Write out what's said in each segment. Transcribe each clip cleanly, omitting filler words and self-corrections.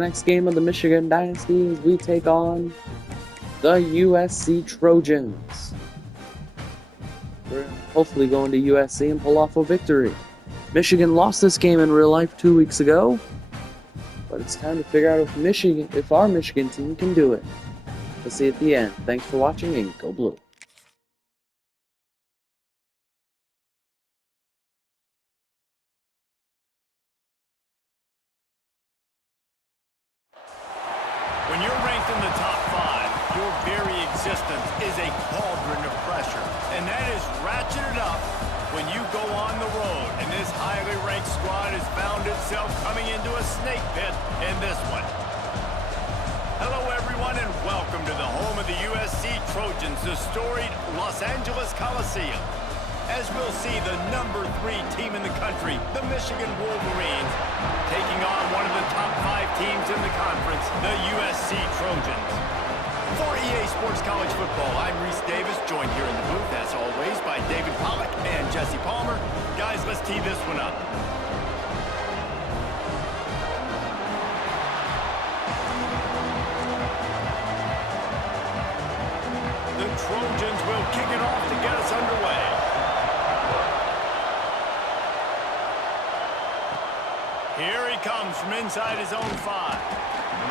Next game of the Michigan Dynasty is we take on the USC Trojans. We're hopefully going to USC and pull off a victory. Michigan lost this game in real life 2 weeks ago, but it's time to figure out if our Michigan team can do it. We'll see you at the end. Thanks for watching and go Blue. When you're ranked in the top 5, your very existence is a cauldron of pressure. And that is ratcheted up when you go on the road. And this highly ranked squad has found itself coming into a snake pit in this one. Hello, everyone, and welcome to the home of the USC Trojans, the storied Los Angeles Coliseum. As we'll see, the #3 team in the country, the Michigan Wolverines, taking on one of the top 5 teams in the conference, the USC Trojans. For EA Sports College Football, I'm Reese Davis, joined here in the booth, as always, by David Pollack and Jesse Palmer. Guys, let's tee this one up. The Trojans will kick it off to get us underway. Here he comes from inside his own 5.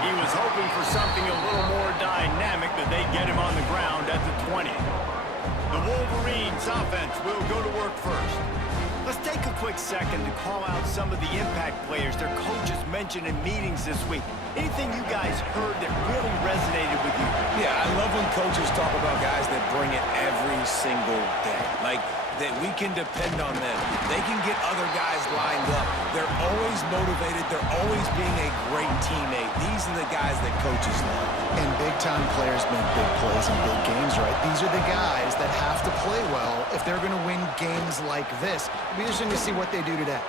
He was hoping for something a little more dynamic, but they get him on the ground at the 20. The Wolverines offense will go to work first. Let's take a quick second to call out some of the impact players their coaches mentioned in meetings this week. Anything you guys heard that really resonated with you? Yeah, I love when coaches talk about guys that bring it every single day. Like, that we can depend on them. They can get other guys lined up. They're always motivated. They're always being a great teammate. These are the guys that coaches love. And big-time players make big plays in big games, right? These are the guys that have to play well if they're going to win games like this. It'll be interesting to see what they do today.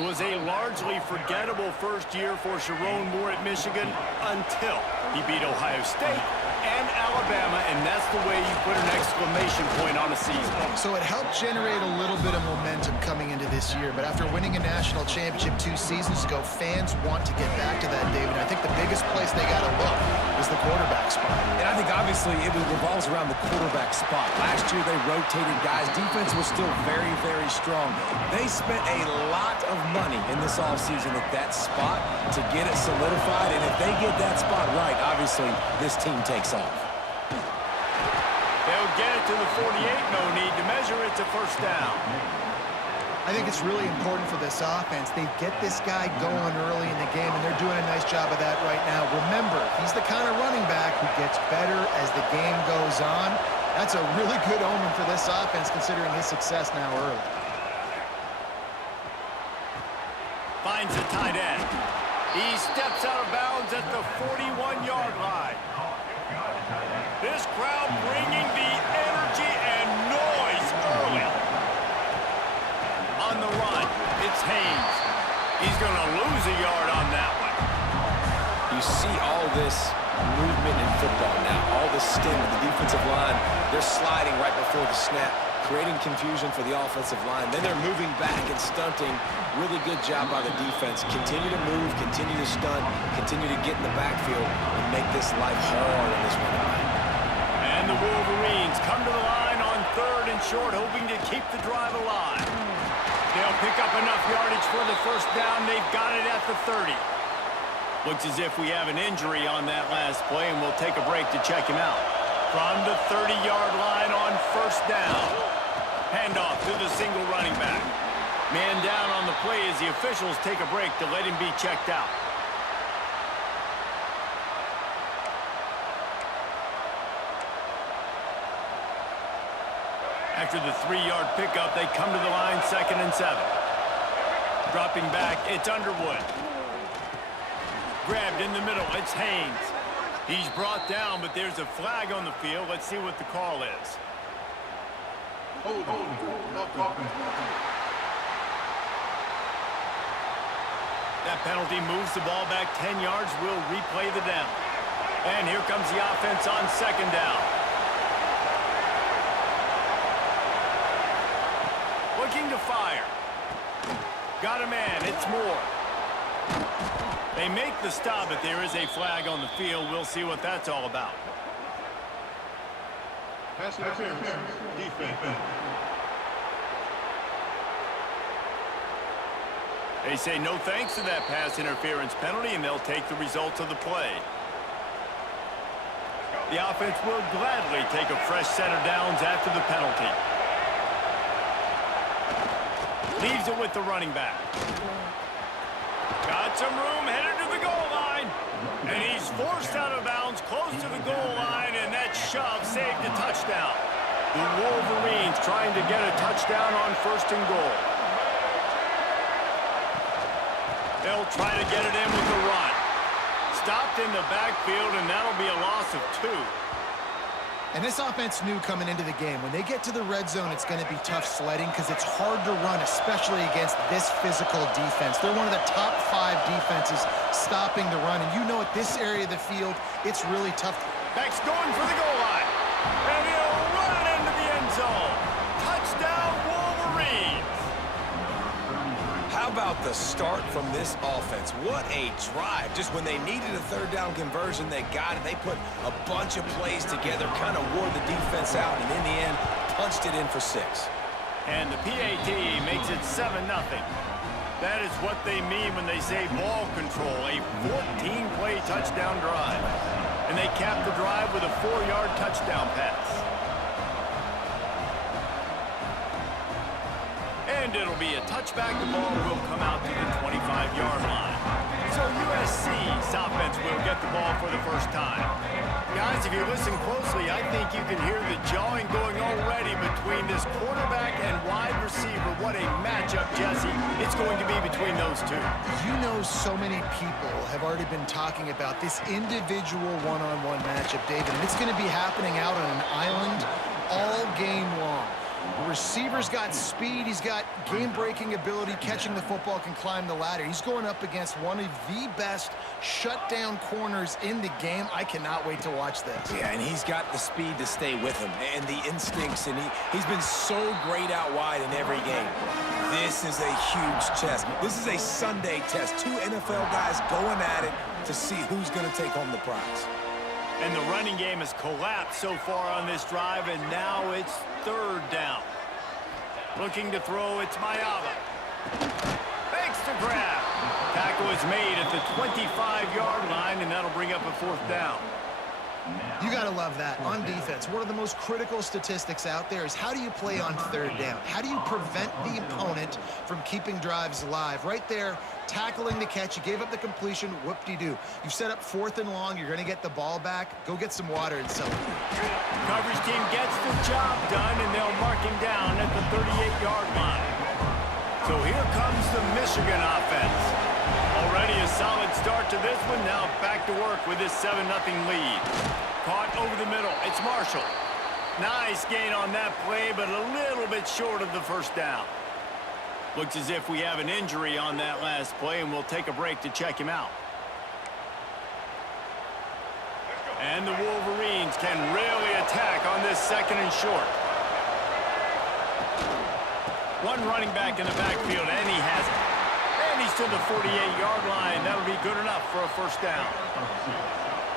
It was a largely forgettable first year for Sharon Moore at Michigan until he beat Ohio State and Alabama, and that's the way you put an exclamation point on a season. So it helped generate a little bit of momentum coming into this year, but after winning a national championship 2 seasons ago, fans want to get back to that, David. I think the biggest place they got to look is the quarterback spot. And I think, obviously, it revolves around the quarterback spot. Last year, they rotated guys. Defense was still very, very strong. They spent a lot of money in this offseason at that spot to get it solidified, and if they get that spot right, obviously, this team takes off. They'll get it to the 48, no need to measure it to first down. I think it's really important for this offense. They get this guy going early in the game, and they're doing a nice job of that right now. Remember, he's the kind of running back who gets better as the game goes on. That's a really good omen for this offense, considering his success now early. Finds a tight end. He steps out of bounds at the 41-yard line. This crowd bringing the energy and noise early. On the run, it's Haynes. He's going to lose a yard on that one. You see all this movement in football now, all the stem of the defensive line. They're sliding right before the snap, creating confusion for the offensive line. Then they're moving back and stunting. Really good job by the defense. Continue to move, continue to stunt, continue to get in the backfield and make this life hard on this running back. And the Wolverines come to the line on 3rd and short, hoping to keep the drive alive. They'll pick up enough yardage for the first down. They've got it at the 30. Looks as if we have an injury on that last play, and we'll take a break to check him out. From the 30-yard line on first down. Handoff to the single running back. Man down on the play as the officials take a break to let him be checked out. After the 3-yard pickup, they come to the line 2nd and 7. Dropping back, it's Underwood. Grabbed in the middle, it's Haynes. He's brought down, but there's a flag on the field. Let's see what the call is. That penalty moves the ball back 10 yards. We'll replay the down. And here comes the offense on 2nd down. Looking to fire. Got a man. It's Moore. They make the stop, but there is a flag on the field. We'll see what that's all about. Pass interference, defense. They say no thanks to that pass interference penalty, and they'll take the results of the play. The offense will gladly take a fresh set of downs after the penalty. Leaves it with the running back. Got some room, headed to the goal line. And he's forced out of bounds close to the goal line, and that shove saved a touchdown. The Wolverines trying to get a touchdown on 1st and goal. They'll try to get it in with the run. Stopped in the backfield, and that'll be a loss of 2. And this offense knew coming into the game, when they get to the red zone, it's going to be tough sledding because it's hard to run, especially against this physical defense. They're one of the top 5 defenses stopping the run. And you know at this area of the field, it's really tough. Back's going for the goal line. And he'll run it into the end zone. Touchdown, Wolverines. How about the start from this offense? What a drive. Just when they needed a 3rd down conversion, they got it. They put a bunch of plays together, kind of wore the defense out, and in the end, punched it in for 6. And the PAT makes it 7-0. That is what they mean when they say ball control, a 14-play touchdown drive. And they cap the drive with a 4-yard touchdown pass. And it'll be a touchback. The ball will come out to the 25-yard line. So USC's offense will get the ball for the first time. Guys, if you listen closely, I think you can hear the jawing going already between this quarterback and wide receiver. What a matchup, Jesse. It's going to be between those two. You know so many people have already been talking about this individual one-on-one matchup, David, and it's going to be happening out on an island all game long. The receiver's got speed, he's got game-breaking ability, catching the football, can climb the ladder. He's going up against one of the best shutdown corners in the game. I cannot wait to watch this. Yeah, and he's got the speed to stay with him and the instincts, and he's been so great out wide in every game. This is a huge test. This is a Sunday test. 2 NFL guys going at it to see who's going to take home the prize. And the running game has collapsed so far on this drive, and now it's 3rd down. Looking to throw, it's Mayava. Makes the grab. Tackle is made at the 25-yard line, and that'll bring up a 4th down. You got to love that. On defense, one of the most critical statistics out there is how do you play on 3rd down? How do you prevent the opponent from keeping drives alive? Right there, tackling the catch. You gave up the completion. Whoop-de-doo. You've set up 4th and long. You're going to get the ball back. Go get some water and celebrate. Coverage team gets the job done, and they'll mark him down at the 38-yard line. So here comes the Michigan offense. Already a solid start to this one. Now back to work with this 7-0 lead. Caught over the middle. It's Marshall. Nice gain on that play, but a little bit short of the 1st down. Looks as if we have an injury on that last play, and we'll take a break to check him out. And the Wolverines can really attack on this 2nd and short. One running back in the backfield, and he has it. And he's to the 48-yard line. That'll be good enough for a 1st down.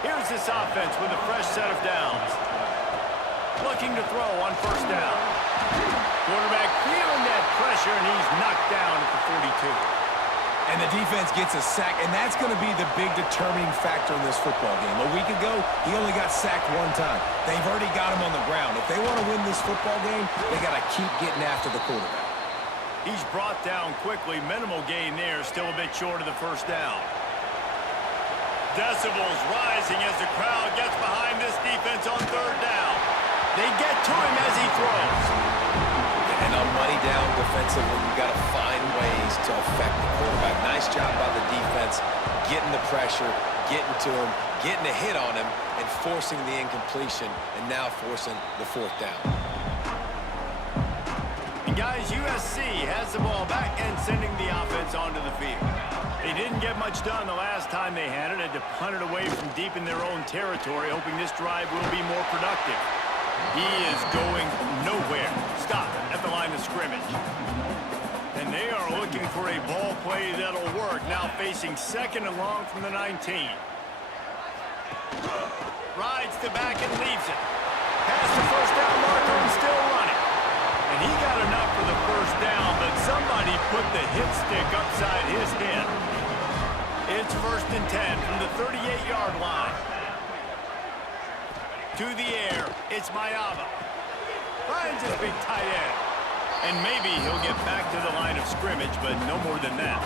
Here's this offense with a fresh set of downs. Looking to throw on 1st down. Quarterback feeling that pressure, and he's knocked down at the 42. And the defense gets a sack, and that's going to be the big determining factor in this football game. A week ago, he only got sacked 1 time. They've already got him on the ground. If they want to win this football game, they got to keep getting after the quarterback. He's brought down quickly. Minimal gain there, still a bit short of the 1st down. Decibels rising as the crowd gets behind this defense on 3rd down. They get to him as he throws. And on money down defensively, you got to find ways to affect the quarterback. Nice job by the defense, getting the pressure, getting to him, getting a hit on him, and forcing the incompletion, and now forcing the 4th down. And guys, USC has the ball back and sending the offense onto the field. They didn't get much done the last time they had it. Had to punt it away from deep in their own territory, hoping this drive will be more productive. He is going nowhere. Stop at the line of scrimmage. And And they are looking for a ball play that'll work. Now facing 2nd and long from the 19. Rides to back and leaves it. Past the first down marker and still running. And he got enough for the first down, but somebody put the hit stick upside his head. It's 1st and 10 from the 38-yard line. To the air, it's Mayava. Finds his big tight end. And maybe he'll get back to the line of scrimmage, but no more than that.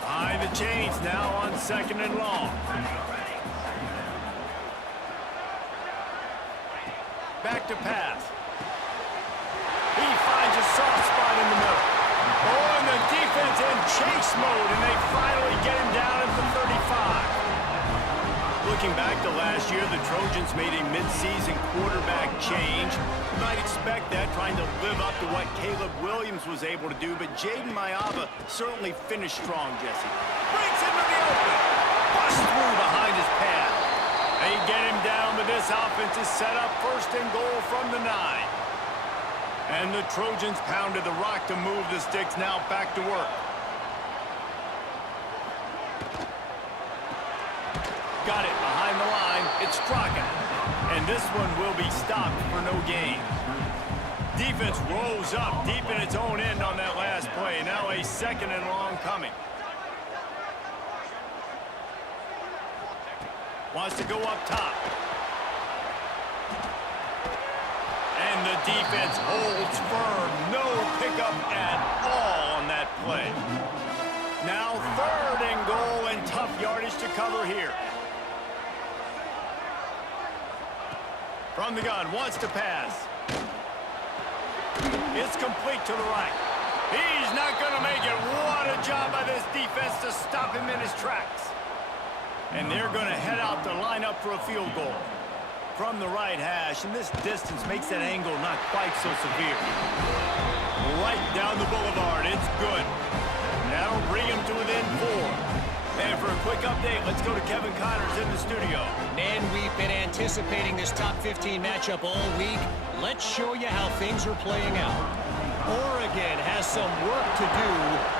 Behind the chains now on 2nd and long. Back to pass. He finds a soft spot in the middle. Oh, and the defense in chase mode, and they finally get him down at the 35. Looking back to last year, the Trojans made a midseason quarterback change. You might expect that, trying to live up to what Caleb Williams was able to do, but Jaden Mayava certainly finished strong, Jesse. Breaks into the open. Busts through behind his pad. They get him down, but this offense is set up 1st and goal from the 9. And the Trojans pounded the rock to move the sticks, now back to work. Got it behind the line. It's Straka. And this one will be stopped for no gain. Defense rolls up deep in its own end on that last play. Now a 2nd and long coming. Wants to go up top. And the defense holds firm. No pickup at all on that play. Now 3rd and goal, and tough yardage to cover here. From the gun, wants to pass. It's complete to the right. He's not going to make it. What a job by this defense to stop him in his tracks. And they're going to head out to line up for a field goal. From the right hash, and this distance makes that angle not quite so severe. Right down the boulevard, it's good. That'll bring him to within 4. And for a quick update, let's go to Kevin Connors in the studio. Man, we've been anticipating this top 15 matchup all week. Let's show you how things are playing out. Oregon has some work to do,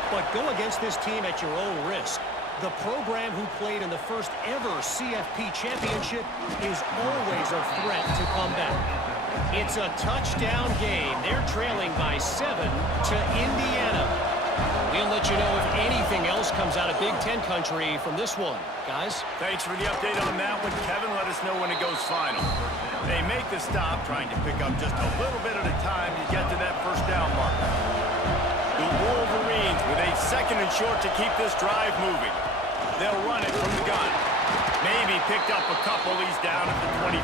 but go against this team at your own risk. The program who played in the first ever CFP championship is always a threat to come back. It's a touchdown game. They're trailing by 7 to Indiana. We'll let you know if anything else comes out of Big Ten country from this one. Guys? Thanks for the update on that one, Kevin. Let us know when it goes final. They make the stop, trying to pick up just a little bit at a time to get to that first down marker. The Wolverines with a 2nd and short to keep this drive moving. They'll run it from the gun. Maybe picked up a couple. He's down at the 24.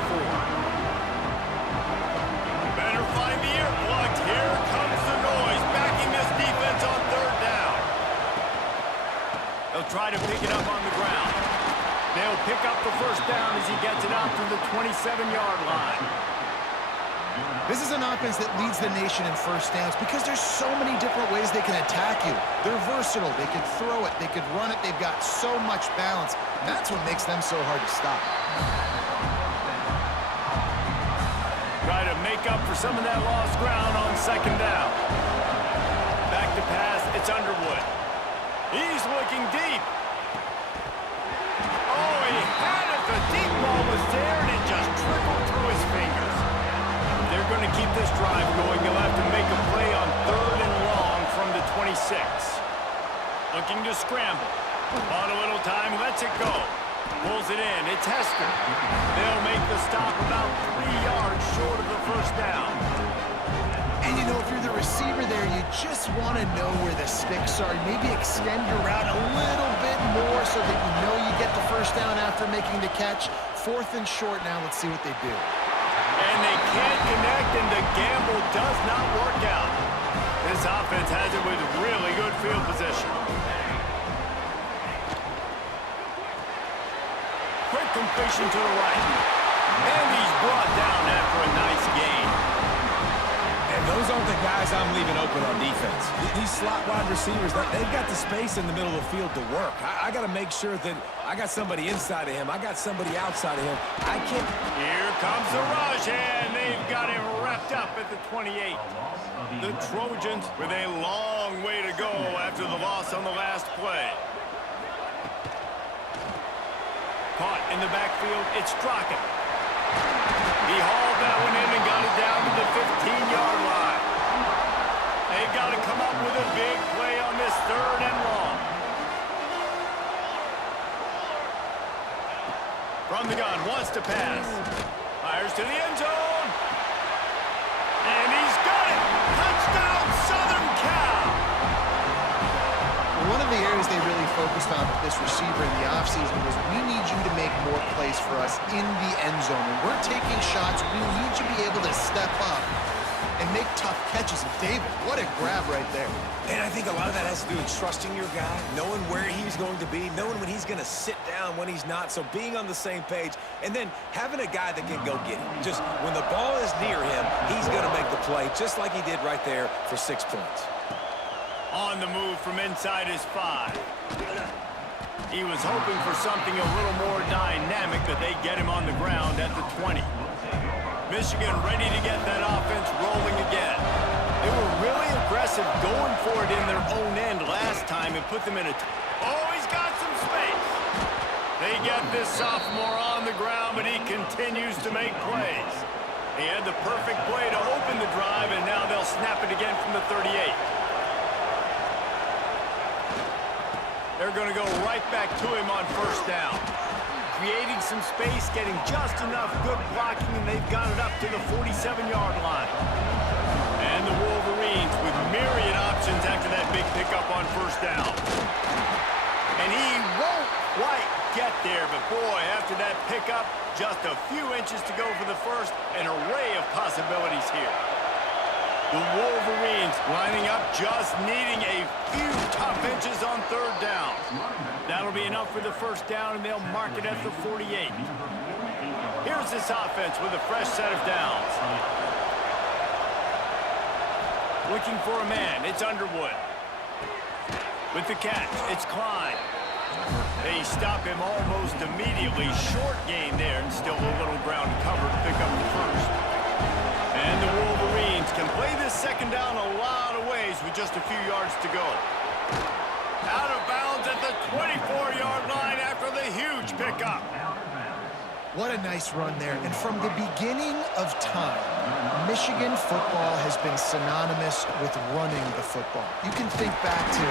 Better find the earplugs. Here comes the noise, backing this defense on 3rd down. They'll try to pick it up on the ground. They'll pick up the first down as he gets it out to the 27-yard line. This is an offense that leads the nation in first downs because there's so many different ways they can attack you. They're versatile. They can throw it. They can run it. They've got so much balance. That's what makes them so hard to stop. Try to make up for some of that lost ground on 2nd down. Back to pass. It's Underwood. He's looking deep. Oh, he had it. The deep ball was there, and it just trickled through his fingers. They're going to keep this drive going. They'll have to make a play on 3rd and long from the 26. Looking to scramble. On a little time, lets it go. Pulls it in. It's Hester. They'll make the stop about 3 yards short of the first down. And you know, if you're the receiver there, you just want to know where the sticks are. Maybe extend your route a little bit more so that you know you get the first down after making the catch. 4th and short now. Let's see what they do. And they can't connect, and the gamble does not work out. This offense has it with really good field position. Quick completion to the right. And he's brought down after a nice gain. And those aren't the guys I'm leaving open on defense. These slot wide receivers, they've got the space in the middle of the field to work. I got to make sure that I got somebody inside of him. I got somebody outside of him. I can't. Here comes the rush, and they've got him wrapped up at the 28. The Trojans with a long long way to go after the loss on the last play. Caught in the backfield, it's Straka. He hauled that one in and got it down to the 15-yard line. They got to come up with a big play on this 3rd and long. From the gun, wants to pass. Fires to the end zone. And he's got it! Touchdown, Southern Cal! One of the areas they really focused on with this receiver in the offseason was, we need you to make more plays for us in the end zone. When we're taking shots, we need you to be able to step up and make tough catches. And David, what a grab right there. And I think a lot of that has to do with trusting your guy, knowing where he's going to be, knowing when he's going to sit down, when he's not. So being on the same page, and then having a guy that can go get it. Just when the ball is near him, he's going to make the play, just like he did right there for 6 points. On the move from inside his 5. He was hoping for something a little more dynamic, but they get him on the ground at the 20. Michigan ready to get that offense rolling again. They were really aggressive going for it in their own end last time and put them in a... Oh, he's got some space. They get this sophomore on the ground, but he continues to make plays. He had the perfect play to open the drive, and now they'll snap it again from the 38. They're going to go right back to him on 1st down. Creating some space, getting just enough good blocking, and they've got it up to the 47-yard line. And the Wolverines with myriad options after that big pickup on 1st down. And he won't quite get there, but boy, after that pickup, just a few inches to go for the first, an array of possibilities here. The Wolverines lining up, just needing a few tough inches on 3rd down. That'll be enough for the 1st down, and they'll mark it at the 48. Here's this offense with a fresh set of downs. Looking for a man, it's Underwood. With the catch, it's Klein. They stop him almost immediately. Short gain there, and still a little ground to cover to pick up the first. And the Wolverines can play this 2nd down a lot of ways with just a few yards to go. Out of bounds at the 24-yard line after the huge pickup. What a nice run there. And from the beginning of time, Michigan football has been synonymous with running the football. You can think back to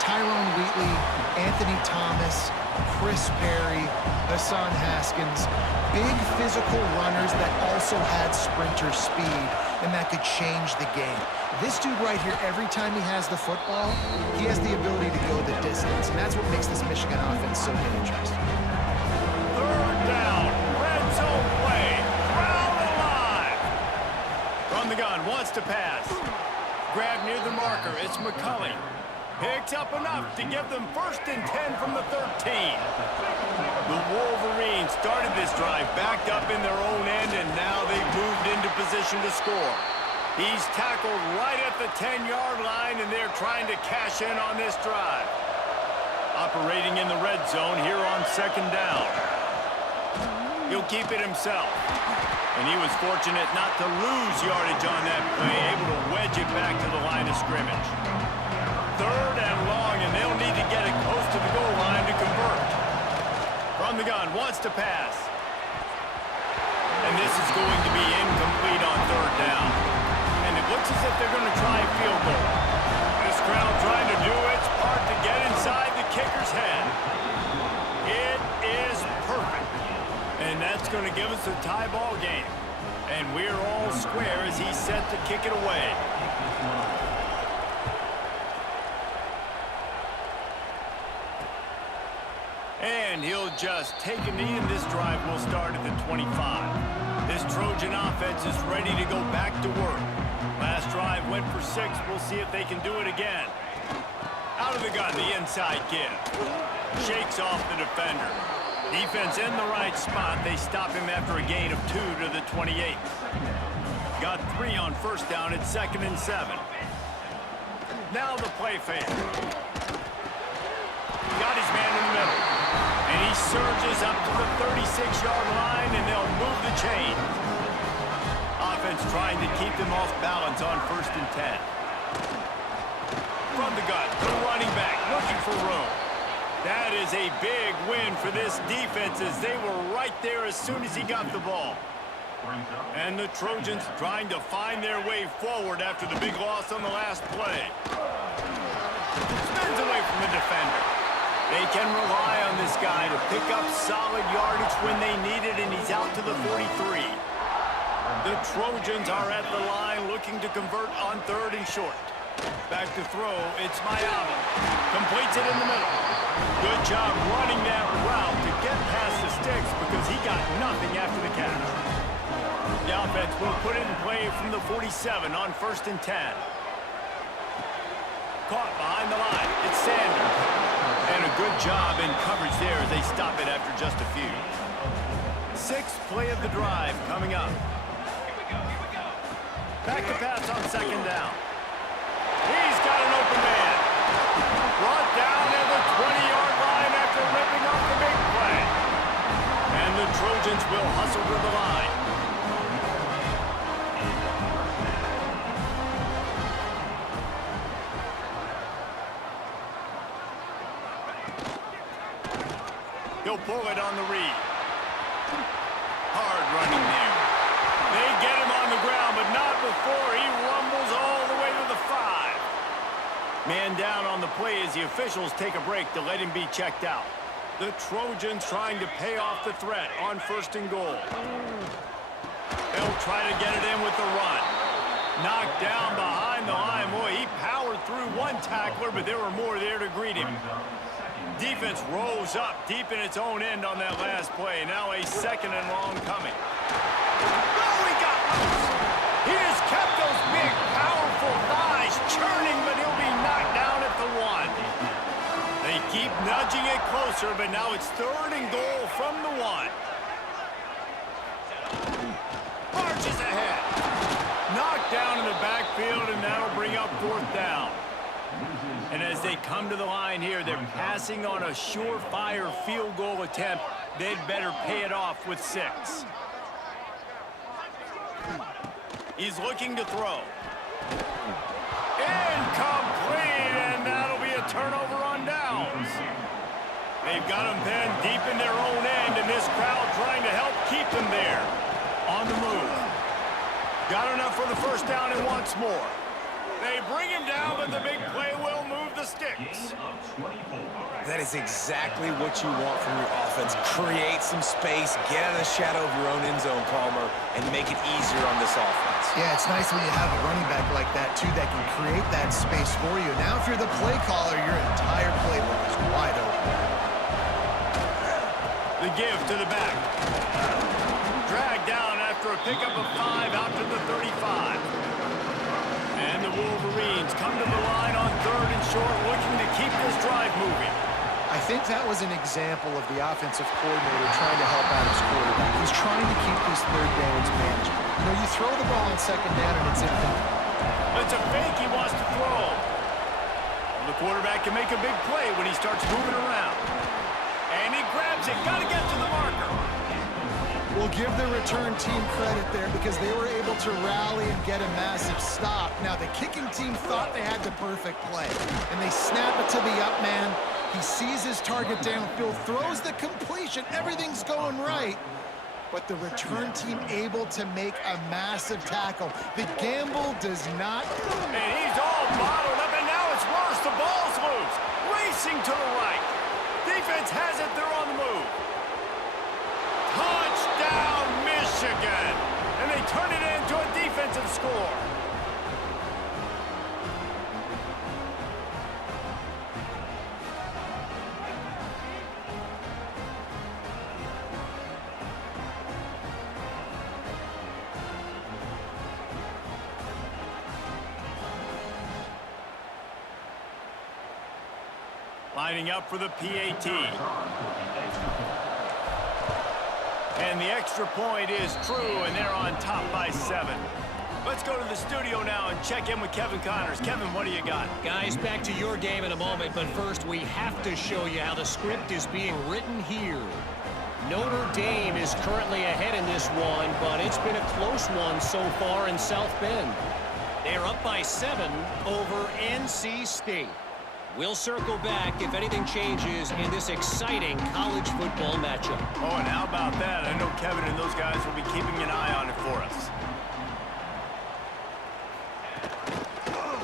Tyrone Wheatley, Anthony Thomas, Chris Perry, Hassan Haskins, big physical runners that also had sprinter speed, and that could change the game. This dude right here, every time he has the football, he has the ability to go the distance, and that's what makes this Michigan offense so dangerous. 3rd down, red zone play, crowd alive. From the gun, wants to pass. Grab near the marker, it's McCulley. Picks up enough to give them 1st and 10 from the 13. The Wolverines started this drive backed up in their own end, and now they've moved into position to score. He's tackled right at the 10-yard line, and they're trying to cash in on this drive. Operating in the red zone here on 2nd down. He'll keep it himself. And he was fortunate not to lose yardage on that play, able to wedge it back to the line of scrimmage. 3rd and long, and they'll need to get it close to the goal line to convert. From the gun, wants to pass. And this is going to be incomplete on 3rd down. And it looks as if they're going to try a field goal. This crowd trying to do its part to get inside the kicker's head. It is perfect. And that's going to give us a tie ball game. And we're all square as he's set to kick it away. And he'll just take a knee, and this drive will start at the 25. This Trojan offense is ready to go back to work. Last drive went for 6. We'll see if they can do it again. Out of the gun, the inside give. Shakes off the defender. Defense in the right spot. They stop him after a gain of 2 to the 28. Got 3 on 1st down at 2nd and 7. Now the play fake. Got his man in the middle. And he surges up to the 36-yard line, and they'll move the chain. Offense trying to keep them off balance on 1st and 10. from the gun. The running back looking for room. That is a big win for this defense as they were right there as soon as he got the ball. And the Trojans trying to find their way forward after the big loss on the last play. Spins away from the defender. They can rely on this guy to pick up solid yardage when they need it, and he's out to the 43. The Trojans are at the line looking to convert on 3rd and short. Back to throw, it's Miami. Completes it in the middle. Good job running that route to get past the sticks because he got nothing after the catch. The offense will put it in play from the 47 on 1st and 10. Caught behind the line. It's Sanders. And a good job in coverage there as they stop it after just a few. 6th play of the drive coming up. Back to pass on 2nd down. He's got an open man. Brought down at the 20-yard line after ripping off the big play. And the Trojans will hustle to the line. He'll pull it on the read. Hard running there. They get him on the ground, but not before he rumbles all the way to the 5. Man down on the play as the officials take a break to let him be checked out. The Trojans trying to pay off the threat on 1st and goal. They'll try to get it in with the run. Knocked down behind the line. Boy, he powered through one tackler, but there were more there to greet him. Defense rose up deep in its own end on that last play. Now a 2nd and long coming. Oh, he got loose. He has kept those big, powerful thighs churning, but he'll be knocked down at the 1. They keep nudging it closer, but now it's 3rd and goal from the 1. Marches ahead. Knocked down in the backfield, and that'll bring up 4th down. And as they come to the line here, they're passing on a surefire field goal attempt. They'd better pay it off with 6. He's looking to throw. Incomplete, and that'll be a turnover on downs. They've got him pinned deep in their own end, and this crowd trying to help keep them there. On the move. Got enough for the 1st down and wants more. They bring him down, but the big play will move the sticks. That is exactly what you want from your offense. Create some space, get out of the shadow of your own end zone, Palmer, and make it easier on this offense. Yeah, it's nice when you have a running back like that, too, that can create that space for you. Now, if you're the play caller, your entire playbook is wide open. The give to the back. Dragged down after a pickup of 5 out to the 35. And the Wolverines come to the line on 3rd and short, looking to keep this drive moving. I think that was an example of the offensive coordinator trying to help out his quarterback. He's trying to keep these 3rd downs manageable. You know, you throw the ball on 2nd down and it's incomplete. It's a fake he wants to throw. Well, the quarterback can make a big play when he starts moving around. And he grabs it. Got to get to the marker. We'll give the return team credit there because they were able to rally and get a massive stop. Now, the kicking team thought they had the perfect play, and they snap it to the up man. He sees his target downfield, throws the completion. Everything's going right, but the return team able to make a massive tackle. The gamble does not. And he's all bottled up, and now it's worse. The ball's loose. Racing to the right. Defense has it. They're on the move. Touchdown, Michigan! And they turn it into a defensive score. Lining up for the PAT. And the extra point is true, and they're on top by 7. Let's go to the studio now and check in with Kevin Connors. Kevin, what do you got? Guys, back to your game in a moment, but first we have to show you how the script is being written here. Notre Dame is currently ahead in this one, but it's been a close one so far in South Bend. They're up by 7 over NC State. We'll circle back if anything changes in this exciting college football matchup. Oh, and how about that? I know Kevin and those guys will be keeping an eye on it for us.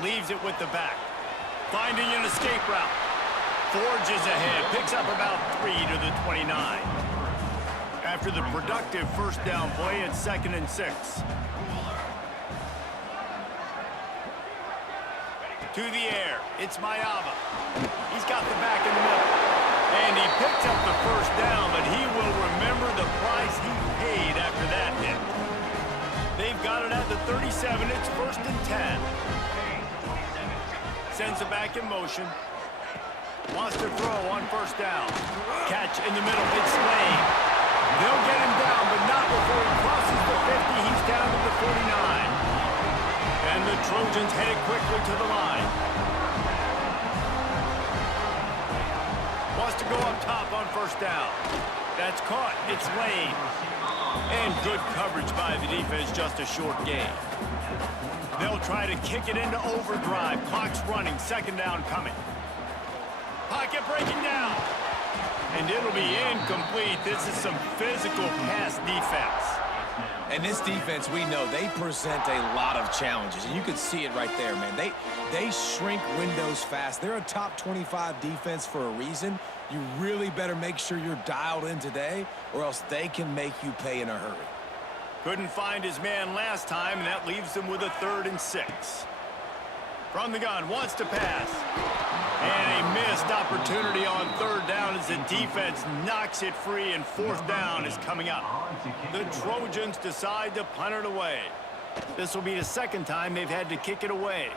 Leaves it with the back. Finding an escape route. Forges ahead. Picks up about 3 to the 29. After the productive first down play, it's 2nd and 6. To the air. It's Mayava. He's got the back in the middle. And he picks up the first down, but he will remember the price he paid after that hit. They've got it at the 37. It's 1st and 10. Sends it back in motion. Wants to throw on first down. Catch in the middle. It's Lane. They'll get him down, but not before he crosses the 50. He's down to the 49. And the Trojans headed quickly to the line. Wants to go up top on first down. That's caught. It's Lane. And good coverage by the defense, just a short gain. They'll try to kick it into overdrive. Clock's running. 2nd down coming. Pocket breaking down. And it'll be incomplete. This is some physical pass defense. And this defense, we know, they present a lot of challenges. And you can see it right there, man. They shrink windows fast. They're a top 25 defense for a reason. You really better make sure you're dialed in today, or else they can make you pay in a hurry. Couldn't find his man last time, and that leaves him with a 3rd and 6. From the gun, wants to pass. And a missed opportunity on 3rd down as the defense knocks it free, and 4th down is coming up. The Trojans decide to punt it away. This will be the 2nd time they've had to kick it away.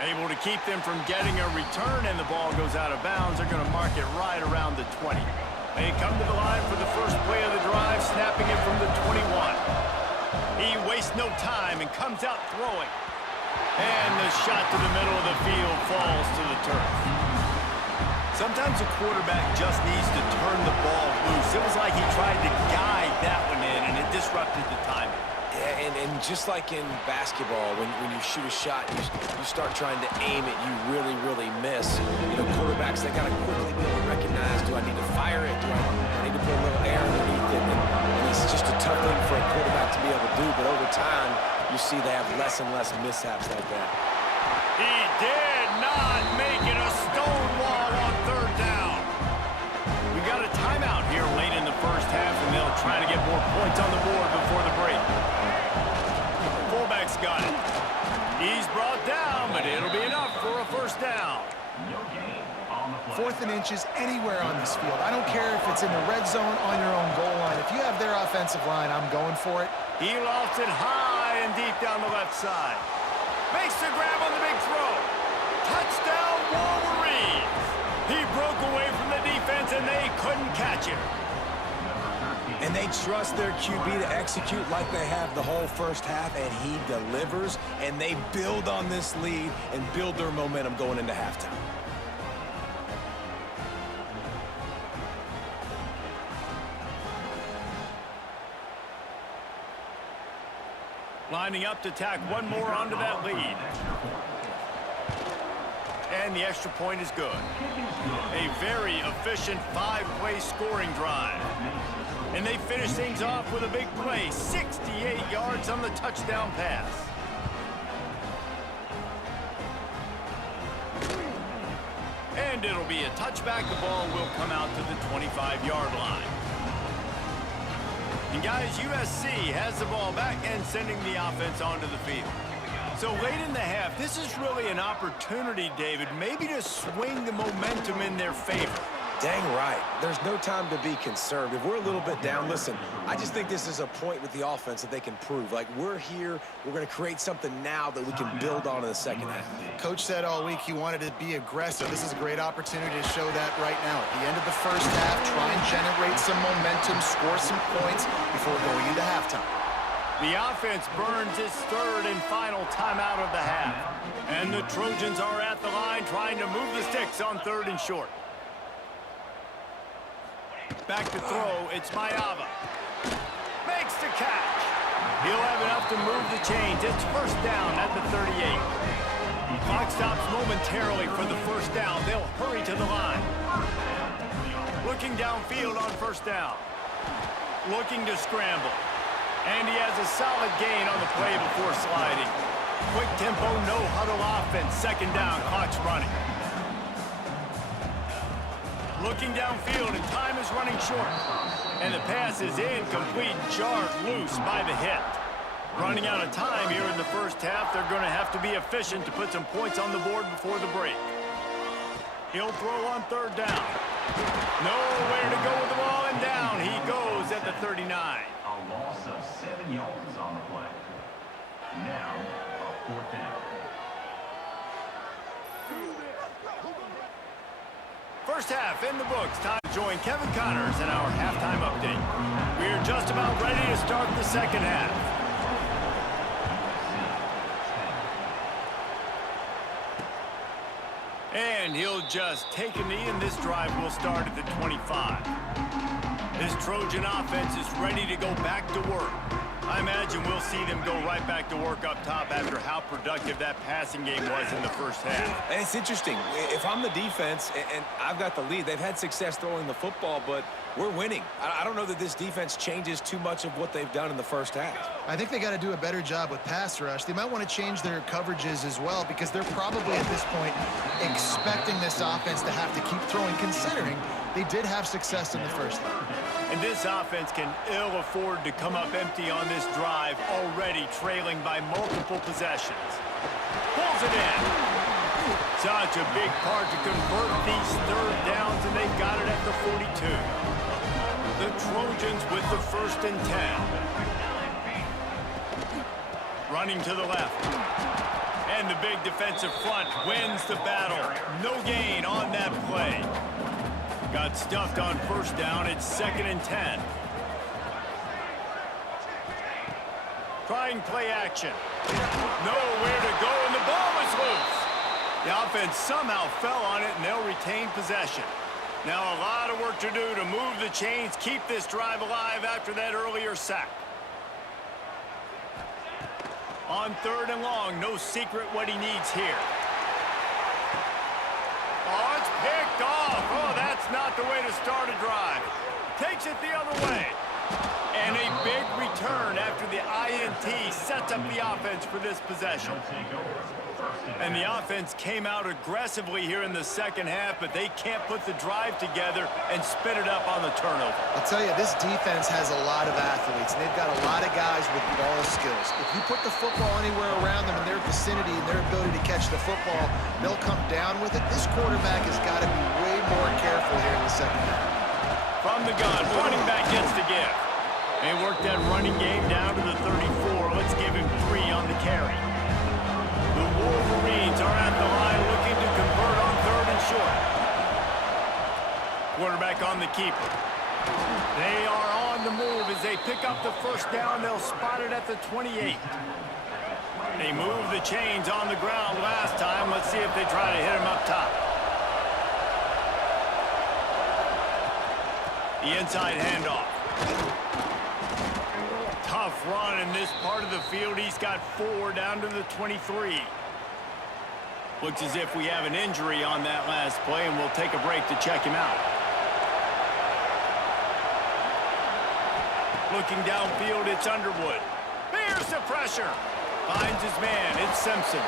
Able to keep them from getting a return, and the ball goes out of bounds. They're going to mark it right around the 20. They come to the line for the first play of the drive, snapping it from the 21. He wastes no time and comes out throwing. And the shot to the middle of the field falls to the turf. Sometimes a quarterback just needs to turn the ball loose. It was like he tried to guide that one in, and it disrupted the timing. Yeah, and just like in basketball, when you shoot a shot, you start trying to aim it, you really, really miss. You know, quarterbacks, they got to quickly be able to recognize, do I need to fire it? Do I need to put a little air underneath it? And it's just a tough thing for a quarterback to be able to do, but over time, you see they have less and less mishaps like that. He did not make it a stonewall on 3rd down. We got a timeout here late in the first half, and they'll try to get more points on the board before the break. Fullback's got it. He's brought down, but it'll be enough for a 1st down. 4th and inches anywhere on this field. I don't care if it's in the red zone on your own goal line. If you have their offensive line, I'm going for it. He lofts it high and deep down the left side. Makes the grab on the big throw. Touchdown, Wolverines. He broke away from the defense, and they couldn't catch him. And they trust their QB to execute like they have the whole first half, and he delivers, and they build on this lead and build their momentum going into halftime. Lining up to tack one more onto that lead. And the extra point is good. A very efficient 5-play scoring drive. And they finish things off with a big play. 68 yards on the touchdown pass. And it'll be a touchback. The ball will come out to the 25-yard line. And guys, USC has the ball back and sending the offense onto the field. So late in the half, this is really an opportunity, David, maybe to swing the momentum in their favor. Dang right. There's no time to be conservative. We're a little bit down. Listen, I just think this is a point with the offense that they can prove. Like, we're here. We're going to create something now that we can build on in the second half. Coach said all week he wanted to be aggressive. This is a great opportunity to show that right now. At the end of the first half, try and generate some momentum, score some points before going into halftime. The offense burns its 3rd and final timeout of the half. And the Trojans are at the line trying to move the sticks on 3rd and short. Back to throw, it's Mayava. Makes the catch. He'll have enough to move the chains. It's first down at the 38. Clock stops momentarily for the first down. They'll hurry to the line. Looking downfield on first down. Looking to scramble. And he has a solid gain on the play before sliding. Quick tempo, no huddle offense. Second down, clock's running. Looking downfield, and time is running short. And the pass is incomplete, jarred loose by the hit. Running out of time here in the first half. They're going to have to be efficient to put some points on the board before the break. He'll throw on third down. Nowhere to go with the ball, and down he goes at the 39. A loss of 7 yards on the play. Now, a fourth down. First half in the books. Time to join Kevin Connors in our halftime update. We're just about ready to start the second half. And he'll just take a knee, and this drive will start at the 25. This Trojan offense is ready to go back to work. I imagine we'll see them go right back to work up top after how productive that passing game was in the first half. And it's interesting. If I'm the defense and I've got the lead, they've had success throwing the football, but we're winning. I don't know that this defense changes too much of what they've done in the first half. I think they got to do a better job with pass rush. They might want to change their coverages as well, because they're probably at this point expecting this offense to have to keep throwing, considering they did have success in the first half. And this offense can ill afford to come up empty on this drive, already trailing by multiple possessions. Pulls it in. Such a big part to convert these third downs, and they've got it at the 42. The Trojans with the 1st and 10. Running to the left. And the big defensive front wins the battle. No gain on that play. Got stuffed on first down. It's 2nd and 10. Trying play action. Nowhere to go, and the ball is loose. The offense somehow fell on it, and they'll retain possession. Now a lot of work to do to move the chains, keep this drive alive after that earlier sack. On 3rd and long, no secret what he needs here. Oh, it's picked off. Oh, that's not the way to start a drive. Takes it the other way. And a big return after the INT sets up the offense for this possession. And the offense came out aggressively here in the second half, but they can't put the drive together and spit it up on the turnover. I'll tell you, this defense has a lot of athletes, and they've got a lot of guys with ball skills. If you put the football anywhere around them in their vicinity and their ability to catch the football, they'll come down with it. This quarterback has got to be way more careful here in the second half. From the gun, running back gets the give. They worked that running game down to the 34. Let's give him 3 on the carry. The Wolverines are at the line looking to convert on 3rd and short. Quarterback on the keeper. They are on the move as they pick up the first down. They'll spot it at the 28. They moved the chains on the ground last time. Let's see if they try to hit him up top. The inside handoff. Tough run in this part of the field. He's got 4 down to the 23. Looks as if we have an injury on that last play, and we'll take a break to check him out. Looking downfield, it's Underwood. Here's the pressure. Finds his man. It's Simpson.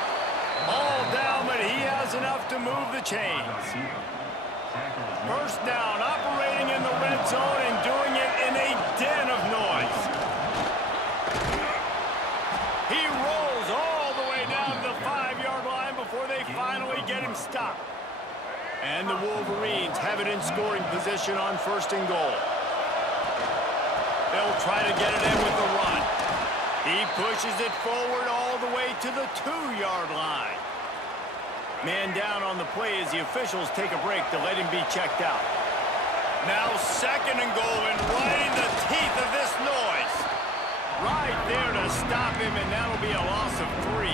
All down, but he has enough to move the chains. First down, operating in the red zone and doing it in a den of noise. He rolls all the way down to the 5-yard line before they finally get him stopped. And the Wolverines have it in scoring position on 1st and goal. They'll try to get it in with the run. He pushes it forward all the way to the 2-yard line. Man down on the play as the officials take a break to let him be checked out. Now 2nd and goal, and right in the teeth of this noise. Right there to stop him, and that'll be a loss of 3.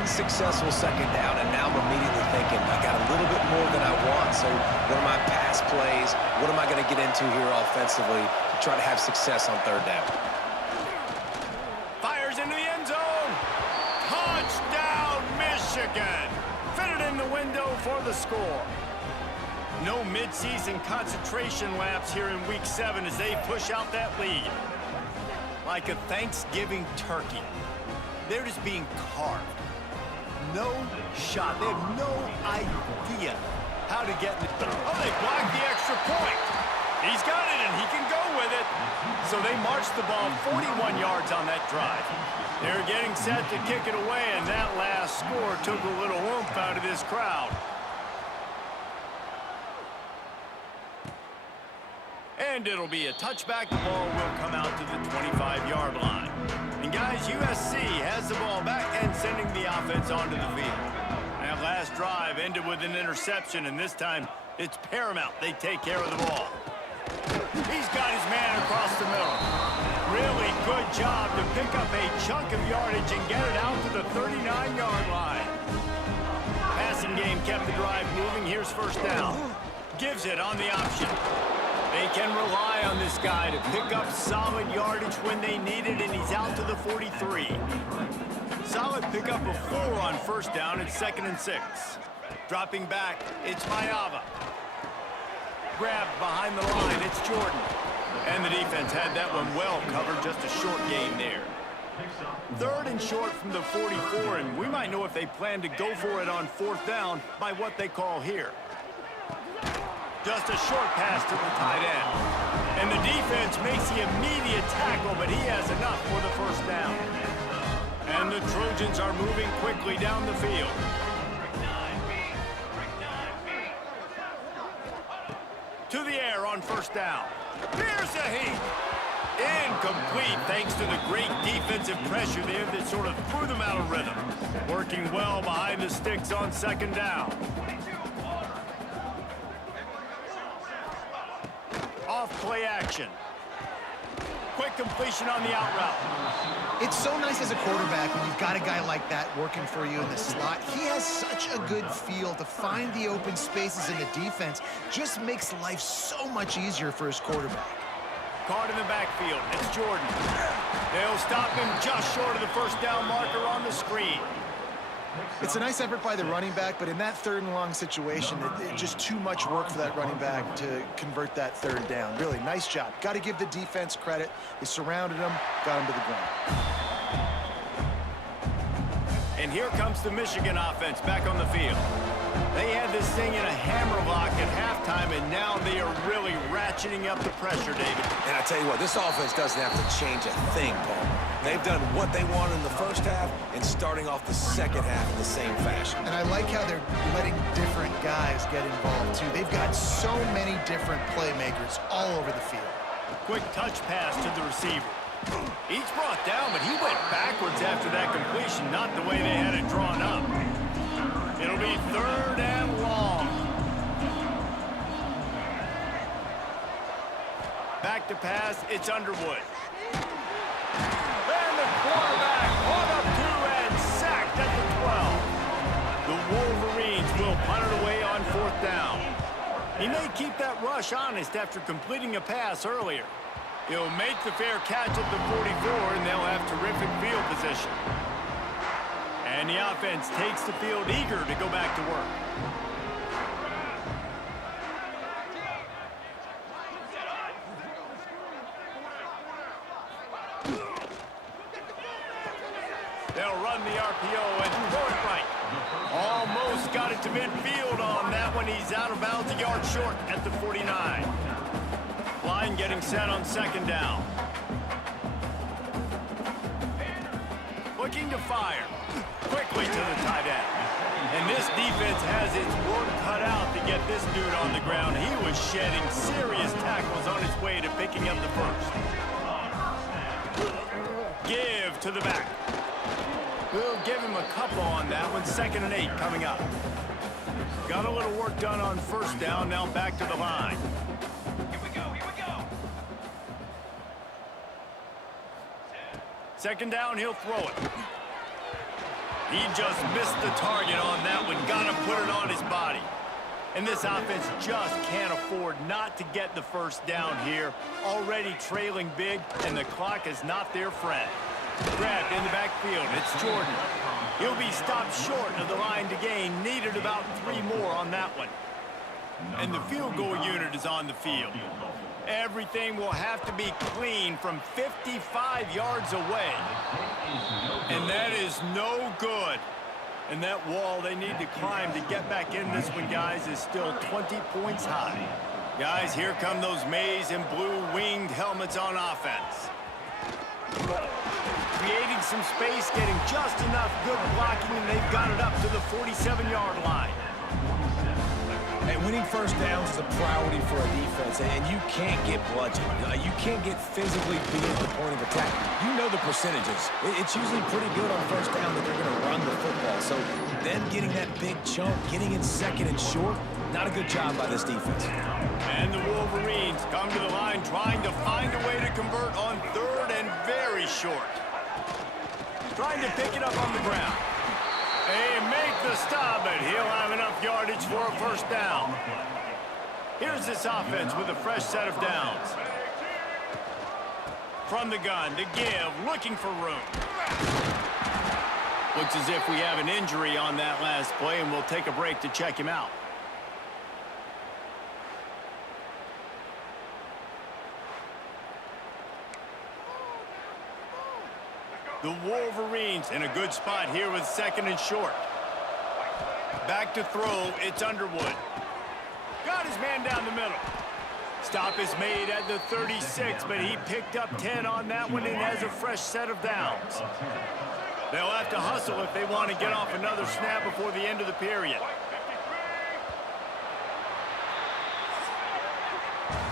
Unsuccessful second down, and now I'm immediately thinking, I got a little bit more than I want, so what are my pass plays? What am I going to get into here offensively to try to have success on 3rd down? for the score. No midseason concentration laps here in Week 7 as they push out that lead. Like a Thanksgiving turkey. They're just being carved. No shot. They have no idea how to get it. Oh, they blocked the extra point. He's got it, and he can go with it. So they marched the ball 41 yards on that drive. They're getting set to kick it away, and that last score took a little oomph out of this crowd. And it'll be a touchback. The ball will come out to the 25-yard line. And guys, USC has the ball back and sending the offense onto the field. That last drive ended with an interception, and this time it's paramount they take care of the ball. He's got his man across the middle. Really good job to pick up a chunk of yardage and get it out to the 39-yard line. Passing game kept the drive moving. Here's first down. Gives it on the option. They can rely on this guy to pick up solid yardage when they need it, and he's out to the 43. Solid pickup of 4 on first down. It's 2nd and 6. Dropping back, it's Mayava. Grabbed behind the line, it's Jordan. And the defense had that one well covered, just a short gain there. 3rd and short from the 44, and we might know if they plan to go for it on 4th down by what they call here. Just a short pass to the tight end. And the defense makes the immediate tackle, but he has enough for the first down. And the Trojans are moving quickly down the field. To the air on first down. Here's a heat. Incomplete thanks to the great defensive pressure there that sort of threw them out of rhythm. Working well behind the sticks on 2nd down. Off play action. Quick completion on the out route. It's so nice as a quarterback when you've got a guy like that working for you in the slot. He has such a good feel to find the open spaces in the defense. Just makes life so much easier for his quarterback. Caught in the backfield. It's Jordan. They'll stop him just short of the first down marker on the screen. It's a nice effort by the running back, but in that 3rd and long situation, it's just too much work for that running back to convert that 3rd down. Really, nice job. Got to give the defense credit. They surrounded him, got him to the ground. And here comes the Michigan offense back on the field. They had this thing in a hammerlock at halftime, and now they are really ratcheting up the pressure, David. And I tell you what, this offense doesn't have to change a thing, Paul. They've done what they wanted in the first half and starting off the second half in the same fashion. And I like how they're letting different guys get involved, too. They've got so many different playmakers all over the field. Quick touch pass to the receiver. He's brought down, but he went backwards after that completion, not the way they had it drawn up. It'll be 3rd and long. Back to pass, it's Underwood. And the quarterback caught up 2 and sacked at the 12. The Wolverines will punt it away on 4th down. He may keep that rush honest after completing a pass earlier. He'll make the fair catch at the 44, and they'll have terrific field position. And the offense takes the field eager to go back to work. They'll run the RPO and throw it right. Almost got it to midfield on that one. He's out of bounds, a yard short at the 49. Line getting set on 2nd down. Looking to fire. Quickly to the tight end. And this defense has its work cut out to get this dude on the ground. He was shedding serious tackles on his way to picking up the first. Give to the back. We'll give him a couple on that one. 2nd and 8 coming up. Got a little work done on first down. Now back to the line. Here we go, here we go. 2nd down, he'll throw it. He just missed the target on that one. Got to put it on his body. And this offense just can't afford not to get the first down here. Already trailing big, and the clock is not their friend. Grabbed in the backfield. It's Jordan. He'll be stopped short of the line to gain. Needed about 3 more on that one. And the field goal unit is on the field. Everything will have to be clean from 55 yards away. And that is no good. And that wall they need to climb to get back in this one, guys, is still 20 points high. Guys, here come those maize and blue winged helmets on offense. Creating some space, getting just enough good blocking, and they've got it up to the 47-yard line. And winning first downs is a priority for a defense, and you can't get bludgeoned. You can't get physically beat at the point of attack. You know the percentages. It's usually pretty good on first down that they're going to run the football. So them getting that big chunk, getting in second and short, not a good job by this defense. And the Wolverines come to the line trying to find a way to convert on 3rd and very short. Trying to pick it up on the ground. They make the stop, but he'll have enough yardage for a first down. Here's this offense with a fresh set of downs. From the gun to give, looking for room. Looks as if we have an injury on that last play, and we'll take a break to check him out. The Wolverines in a good spot here with 2nd and short. Back to throw, it's Underwood. Got his man down the middle. Stop is made at the 36, but he picked up 10 on that one and has a fresh set of downs. They'll have to hustle if they want to get off another snap before the end of the period.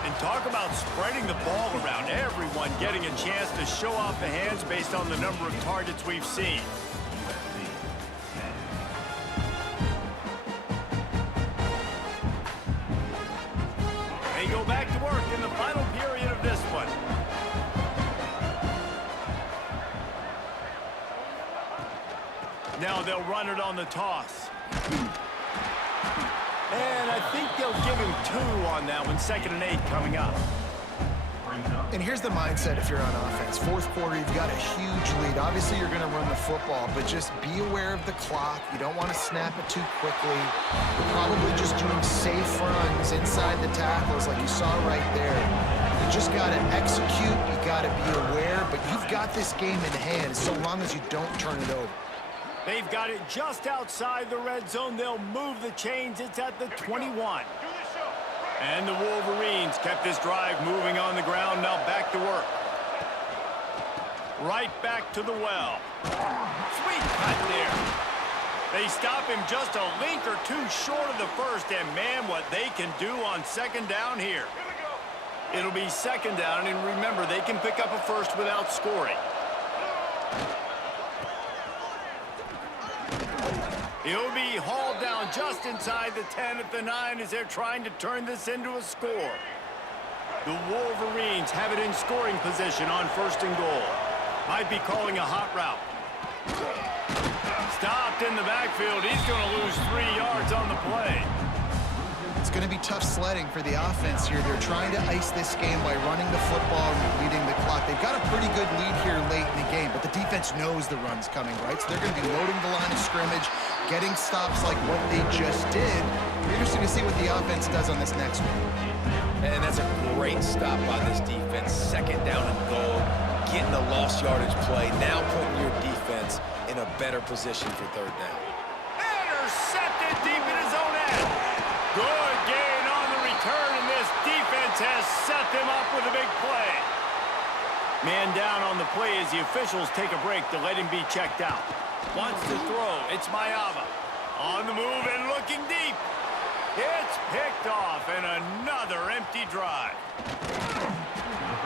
And talk about spreading the ball around. Everyone getting a chance to show off the hands based on the number of targets we've seen. They go back to work in the final period of this one. Now they'll run it on the toss. And I think they'll give him 2 on that one. 2nd and 8 coming up. And here's the mindset if you're on offense. 4th quarter, you've got a huge lead. Obviously, you're going to run the football, but just be aware of the clock. You don't want to snap it too quickly. You're probably just doing safe runs inside the tackles like you saw right there. You just got to execute. You got to be aware, but you've got this game in hand so long as you don't turn it over. They've got it just outside the red zone. They'll move the chains. It's at the 21. And the Wolverines kept this drive moving on the ground. Now back to work. Right back to the well. Sweet cut there. They stop him just a link or 2 short of the first. And, man, what they can do on 2nd down here. It'll be 2nd down. And remember, they can pick up a first without scoring. He'll be hauled down just inside the 10 at the 9 as they're trying to turn this into a score. The Wolverines have it in scoring position on 1st and goal. Might be calling a hot route. Stopped in the backfield. He's going to lose 3 yards on the play. It's going to be tough sledding for the offense here. They're trying to ice this game by running the football and leading the clock. They've got a pretty good lead here late in the game, but the defense knows the run's coming, right? So they're going to be loading the line of scrimmage, getting stops like what they just did. We're interesting to see what the offense does on this next one. And that's a great stop by this defense. 2nd down and goal, getting a lost yardage play, now putting your defense in a better position for 3rd down. Intercepted deep in his own end. Good gain on the return, and this defense has set them up with a big play. Man down on the play as the officials take a break to let him be checked out. Wants to throw. It's Mayava. On the move and looking deep. It's picked off, and another empty drive.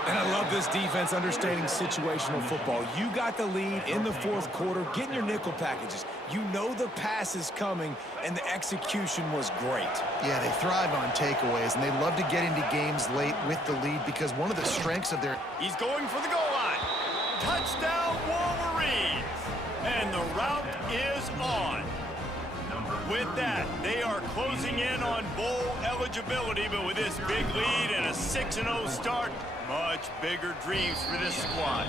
And I love this defense understanding situational football. You got the lead in the 4th quarter, getting your nickel packages. You know the pass is coming, and the execution was great. Yeah, they thrive on takeaways, and they love to get into games late with the lead because one of the strengths of their... He's going for the goal line. Touchdown, Wolverines. And the route is on. With that, they are closing in on bowl eligibility, but with this big lead and a 6-0 start, Much bigger dreams for this squad.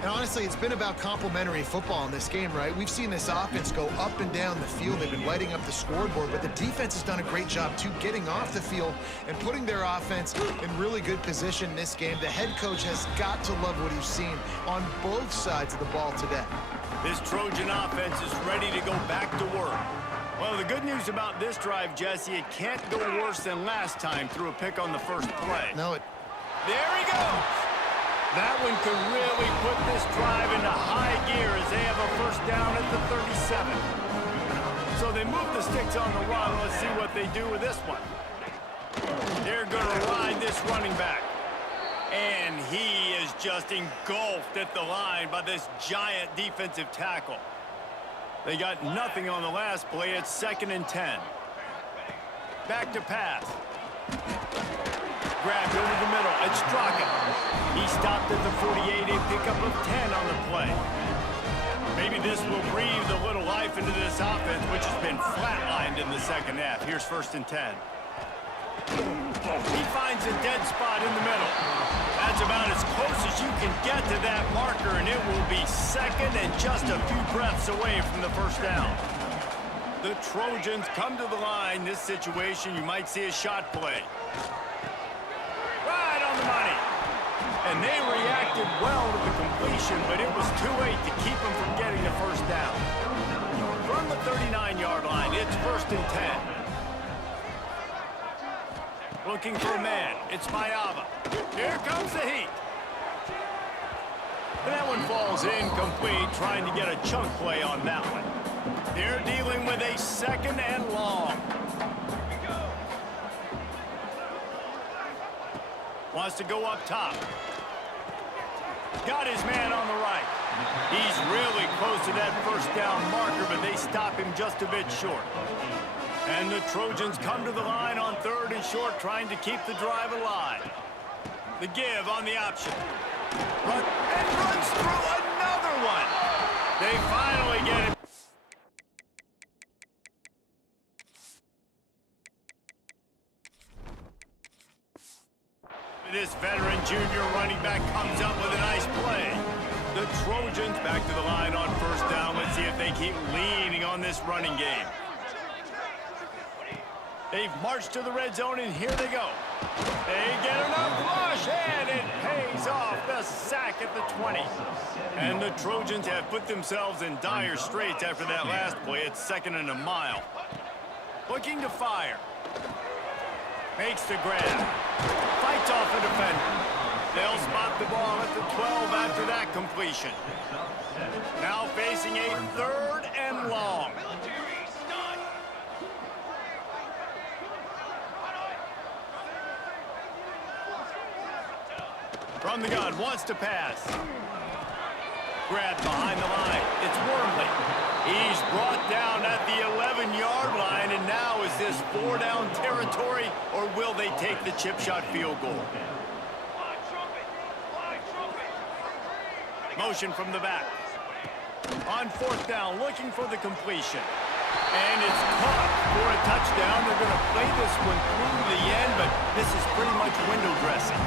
And honestly, it's been about complementary football in this game, right? We've seen this offense go up and down the field. They've been lighting up the scoreboard, but the defense has done a great job, too, getting off the field and putting their offense in really good position in this game. The head coach has got to love what he's seen on both sides of the ball today. This Trojan offense is ready to go back to work. Well, the good news about this drive, Jesse, it can't go worse than last time through a pick on the first play. No, There he goes. That one could really put this drive into high gear as they have a first down at the 37. So they move the sticks on the run. Let's see what they do with this one. They're going to ride this running back. And he is just engulfed at the line by this giant defensive tackle. They got nothing on the last play. It's 2nd and 10. Back to pass. Grabbed over the middle. It's Straka. He stopped at the 48, a pickup of 10 on the play. Maybe this will breathe a little life into this offense, which has been flatlined in the second half. Here's 1st and 10. He finds a dead spot in the middle. That's about as close as you can get to that marker, and it will be 2nd and just a few breaths away from the first down. The Trojans come to the line. This situation, you might see a shot play. Right on the money. And they reacted well to the completion, but it was too late to keep them from getting the first down. From the 39-yard line, it's 1st and 10. Looking for a man. It's Mayava. Here comes the heat. And that one falls incomplete, trying to get a chunk play on that one. They're dealing with a 2nd and long. Wants to go up top. Got his man on the right. He's really close to that first down marker, but they stop him just a bit short. And the Trojans come to the line on 3rd and short, trying to keep the drive alive. The give on the option. And runs through another one. They finally get it. This veteran junior running back comes up with a nice play. The Trojans back to the line on 1st down. Let's see if they keep leaning on this running game. They've marched to the red zone, and here they go. They get enough rush, and it pays off. The sack at the 20. And the Trojans have put themselves in dire straits after that last play. It's 2nd and a mile. Looking to fire. Makes the grab. Fights off a defender. They'll spot the ball at the 12 after that completion. Now facing a 3rd and long. From the gun, wants to pass. Grabbed behind the line. It's Wormley. He's brought down at the 11-yard line, and now is this 4-down territory, or will they take the chip shot field goal? Motion from the back. On 4th down, looking for the completion. And it's caught for a touchdown. They're going to play this one through the end, but this is pretty much window dressing.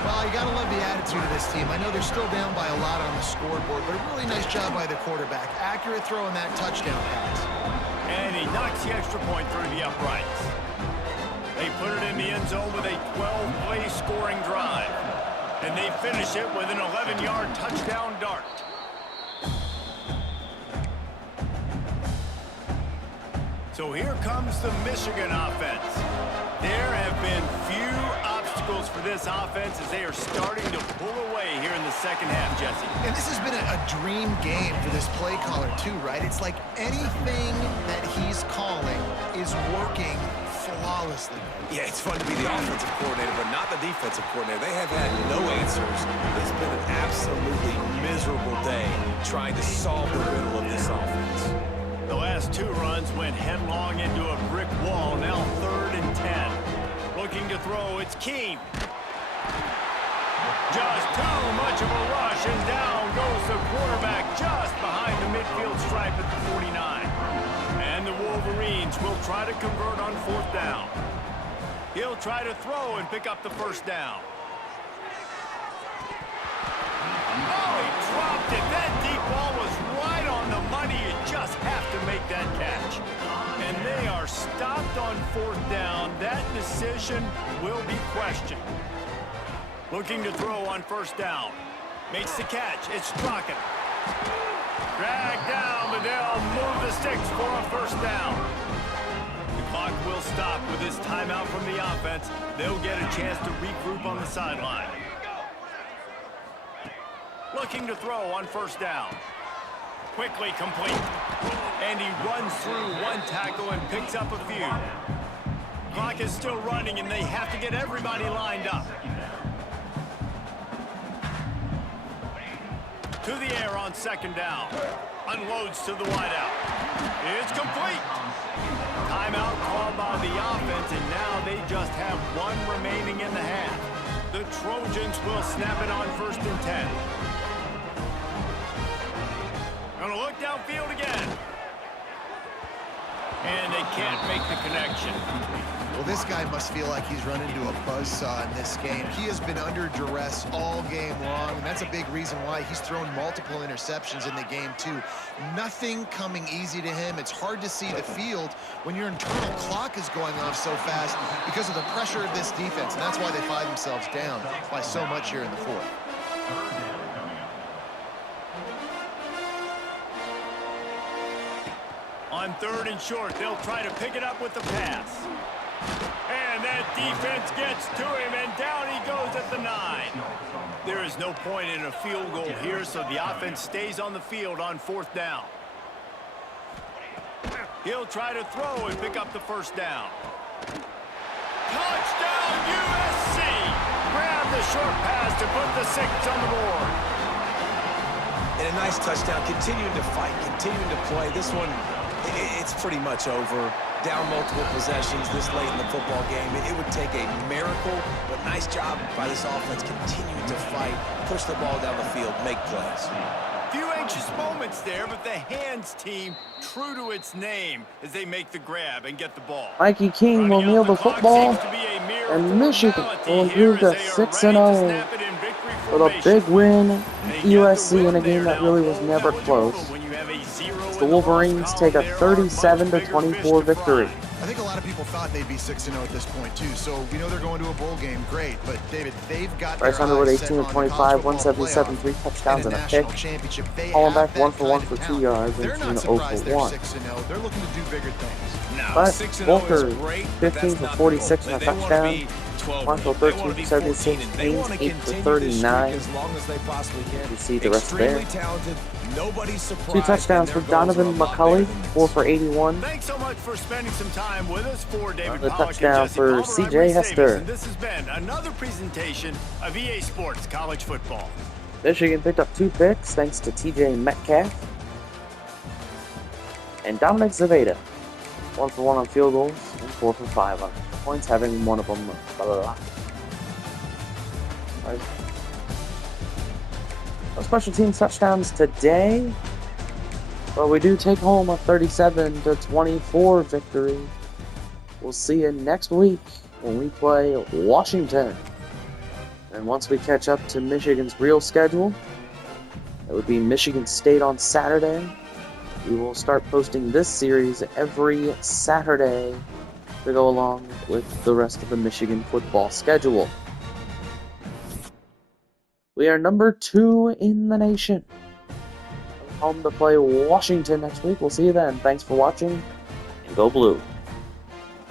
Well, you got to love the attitude of this team. I know they're still down by a lot on the scoreboard, but a really nice job by the quarterback. Accurate throw in that touchdown pass. And he knocks the extra point through the uprights. They put it in the end zone with a 12-play scoring drive. And they finish it with an 11-yard touchdown dart. So here comes the Michigan offense. There have been few obstacles for this offense as they are starting to pull away here in the second half, Jesse. And this has been a dream game for this play caller, too, right? It's like anything that he's calling is working flawlessly. Yeah, it's fun to be the offensive coordinator, but not the defensive coordinator. They have had no answers. It's been an absolutely miserable day trying to solve the riddle of this offense. The last 2 runs went headlong into a brick wall. Now 3rd and 10. Looking to throw, it's Keene. Just too much of a rush, and down goes the quarterback just behind the midfield stripe at the 49. And the Wolverines will try to convert on 4th down. He'll try to throw and pick up the first down. Oh, he dropped it. That deep ball was right on the money. You just have to make that catch. And they are stopped on 4th down. That decision will be questioned. Looking to throw on 1st down. Makes the catch. It's Strachan. Dragged down, but they'll move the sticks for a 1st down. The clock will stop with this timeout from the offense. They'll get a chance to regroup on the sideline. Looking to throw on 1st down. Quickly complete. And he runs through one tackle and picks up a few. Clock is still running, and they have to get everybody lined up. To the air on 2nd down. Unloads to the wideout. It's complete. Timeout called by the offense, and now they just have 1 remaining in the half. The Trojans will snap it on 1st and 10. Gonna look downfield again. And they can't make the connection. Well, this guy must feel like he's run into a buzzsaw in this game. He has been under duress all game long, and that's a big reason why he's thrown multiple interceptions in the game, too. Nothing coming easy to him. It's hard to see the field when your internal clock is going off so fast because of the pressure of this defense, and that's why they find themselves down by so much here in the 4th. On 3rd and short, they'll try to pick it up with the pass. And that defense gets to him, and down he goes at the 9. There is no point in a field goal here, so the offense stays on the field on 4th down. He'll try to throw and pick up the 1st down. Touchdown, USC! Grab the short pass to put the 6 on the board. And a nice touchdown, continuing to fight, continuing to play. This one, it's pretty much over. Down multiple possessions this late in the football game. It would take a miracle, but nice job by this offense continuing to fight, push the ball down the field, make plays. Few anxious moments there, but the hands team true to its name as they make the grab and get the ball. Mikey King will kneel the football, and Michigan will improve to 6-0 with a big win. USC in a game that really was never close. The Wolverines take a 37-24 victory. I think a lot of people thought they'd be 6-0 at this point, too. So we know they're going to a bowl game. Great. But, David, they've got Bryce Hunter with 18 of 25, 177, 3 touchdowns and a pick. Falling back 1 for 1 for 2 yards and 0 for 1. They're looking to do bigger things. But Volker, 15 for 46 and a touchdown. Marshall 13 for 76, Haynes 8 for 39. You see the rest there. 2 touchdowns for Donovan McCulley, 4 for 81. Thanks so much for spending some time with us. For David The Pollack touchdown and for Jesse CJ Hester. And this has been another presentation of EA Sports College Football. Michigan picked up 2 picks thanks to TJ Metcalf and Dominic Zaveda. 1 for 1 on field goals and 4 for 5 on points, having one of them. Right. No special teams touchdowns today, but we do take home a 37-24 victory. We'll see you next week when we play Washington. And once we catch up to Michigan's real schedule, it would be Michigan State on Saturday. We will start posting this series every Saturday to go along with the rest of the Michigan football schedule. We are number 2 in the nation. Home to play Washington next week. We'll see you then. Thanks for watching, and go Blue.